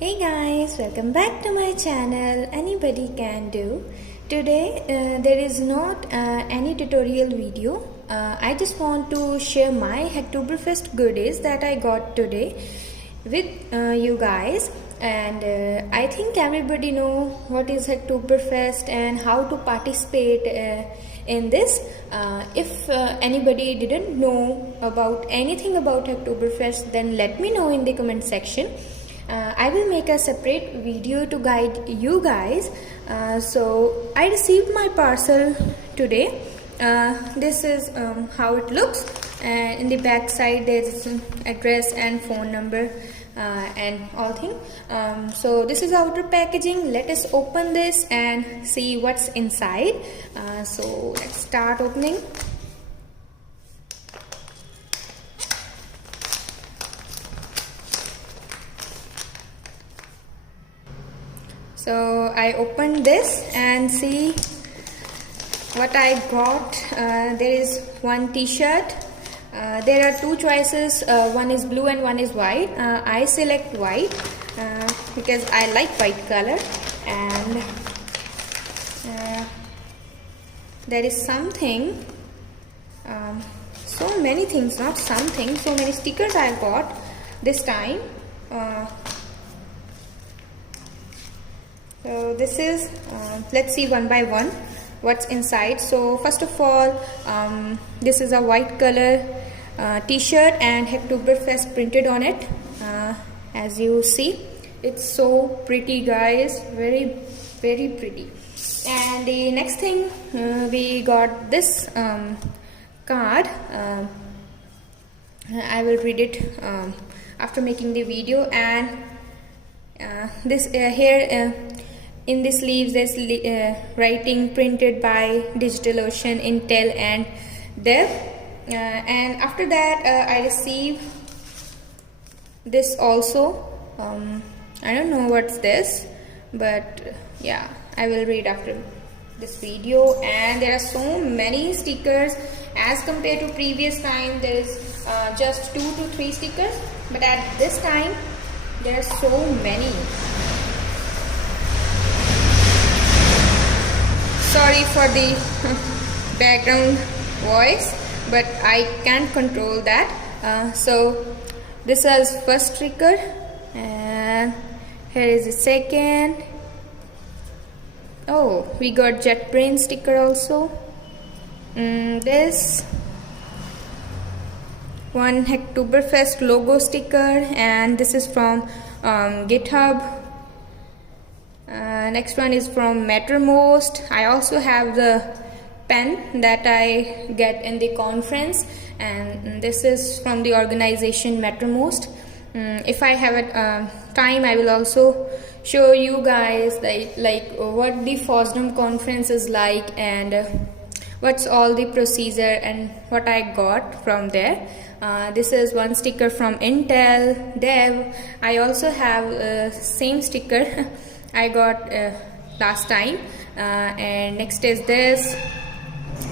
Hey guys, welcome back to my channel. Anybody can do. Today there is not any tutorial video. I just want to share my HacktoberFEST goodies that I got today with you guys. And I think everybody know what is HacktoberFEST and how to participate in this. If anybody didn't know about anything about HacktoberFEST, then let me know in the comment section. I will make a separate video to guide you guys. So I received my parcel today. This is how it looks. In the back side there is address and phone number and all things. So this is outer packaging. Let us open this and see what's inside. So let's start opening. So I opened this and see what I got. There is one t-shirt. There are two choices, one is blue and one is white. I select white because I like white color. And there is something, so many things, not something, so many stickers I got this time. So this is, let's see one by one what's inside. So first of all, this is a white color t-shirt and HacktoberFEST printed on it. As you see, it's so pretty guys, very pretty. And the next thing, we got this card. I will read it after making the video. And this here in the sleeves there's writing printed by DigitalOcean, Intel and Dev. And after that I received this also. I don't know what's this, but yeah, I will read after this video. And there are so many stickers as compared to previous time. There is just 2 to 3 stickers, but at this time there are so many. Sorry for the background voice, but I can't control that. So this is first sticker, and here is the second. Oh, we got JetBrains sticker also. This one HacktoberFEST logo sticker, and this is from GitHub. Next one is from Mattermost. I also have the pen that I get in the conference, and this is from the organization Mattermost. If I have time, I will also show you guys like what the FOSDEM conference is like, and what's all the procedure and what I got from there. This is one sticker from Intel, Dev. I also have same sticker I got last time. And next is this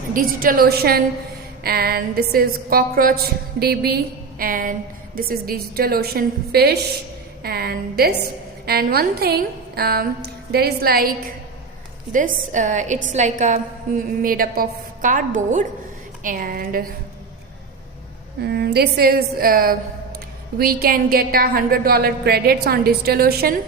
DigitalOcean, and this is Cockroach DB, and this is DigitalOcean Fish, and this. And one thing, there is like this, it's like a made up of cardboard, and this is we can get $100 credits on DigitalOcean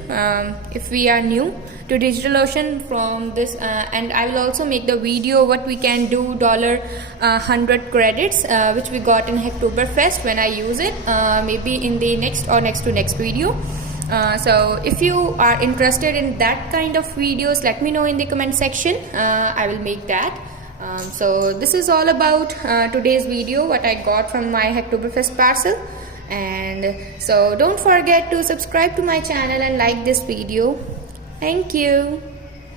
if we are new to DigitalOcean from this. And I will also make the video what we can do $100 credits which we got in HacktoberFEST when I use it, maybe in the next or next to next video. So if you are interested in that kind of videos, let me know in the comment section. I will make that. So this is all about today's video, what I got from my HacktoberFEST parcel. And so don't forget to subscribe to my channel and like this video. Thank you.